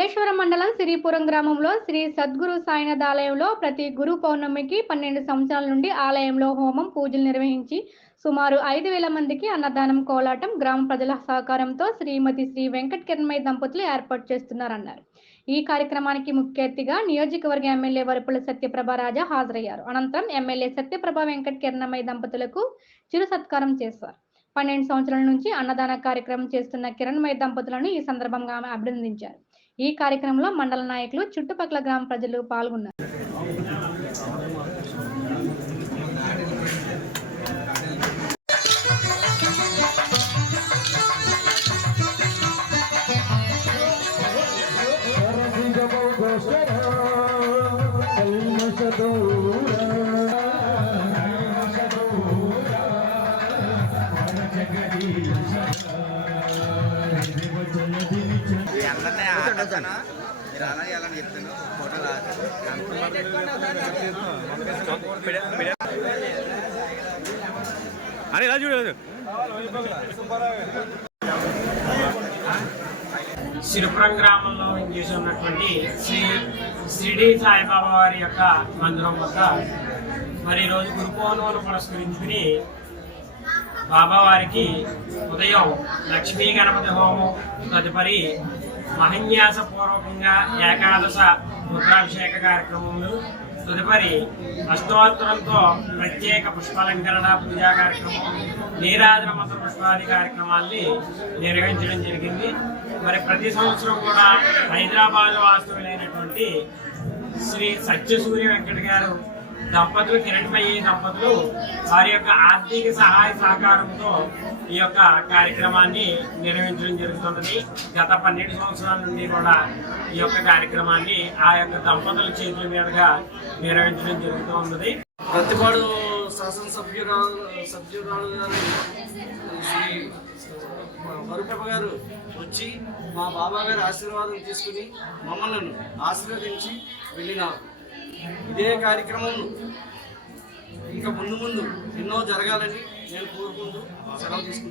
ఏలేశ్వరం మండలం సిరిపురం గ్రామంలో శ్రీ సద్గురు సాయినాథ్ ఆలయంలో ప్రతి గురు పౌర్ణమికి 12 సంవత్సరాల నుండి ఆలయంలో హోమం పూజలు నిర్వహించి సుమారు 5,000 మందికి అన్నదానం కోలాటం గ్రామ ప్రజల సహకారంతో శ్రీమతి శ్రీ వెంకట కిరణ్మయ్య దంపతులు ఏర్పాటు చేస్తున్నారన్నారు. ఈ కార్యక్రమానికి ముఖ్య అతిథిగా నియోజకవర్గ ఎమ్మెల్యే వరపుల సత్యప్రభ రాజా హాజరయ్యారు. అనంతరం ఎమ్మెల్యే సత్యప్రభ వెంకట కిరణ్మయ్య దంపతులకు చిరు సత్కారం చేశారు. 12 సంవత్సరాల నుంచి అన్నదాన కార్యక్రమం చేస్తున్న కిరణ్మయ్య దంపతులను ఈ సందర్భంగా ఆమె అభినందించారు. ఈ కార్యక్రమంలో మండల నాయకులు, చుట్టుపక్కల గ్రామ ప్రజలు పాల్గొన్నారు. సిరిపురం గ్రామంలో చేసి ఉన్నటువంటి శ్రీడి సాయిబాబా వారి యొక్క మందిరం వద్ద మరి ఈరోజు గురు పౌర్ణమిని పురస్కరించుకుని బాబావారికి ఉదయం లక్ష్మీ గణపతి హోమం, తదుపరి మహన్యాసపూర్వకంగా ఏకాదశ రుద్రాభిషేక కార్యక్రమములు, తదుపరి అష్టోత్తరంతో ప్రత్యేక పుష్పాలంకరణ పూజా కార్యక్రమం, నీరాజన మంత్ర పుష్పాది కార్యక్రమాల్ని నిర్వహించడం జరిగింది. మరి ప్రతి సంవత్సరం కూడా హైదరాబాద్ వాస్తవులైనటువంటి శ్రీ సత్యసూర్య వెంకట గారు దంపతులు, కిరణ్మయ్య దంపతులు వారి యొక్క ఆర్థిక సహాయ సహకారంతో ఈ యొక్క కార్యక్రమాన్ని నిర్వహించడం జరుగుతున్నది. గత 12 సంవత్సరాల నుండి కూడా ఈ యొక్క కార్యక్రమాన్ని ఆ యొక్క దంపతుల చేతుల మీదుగా నిర్వహించడం జరుగుతూ ఉన్నది. ప్రతిపాడు సభ్యురాలు గారు శ్రీ వరుప గారు వచ్చి మా బాబా గారి ఆశీర్వాదం తీసుకుని మమ్మల్ని ఆశీర్వదించి వెళ్ళినారు. ఇదే కార్యక్రమం ఇంకా ముందు ఎన్నో జరగాలని నేను కోరుకుంటూ సెలవు తీసుకుంటాను.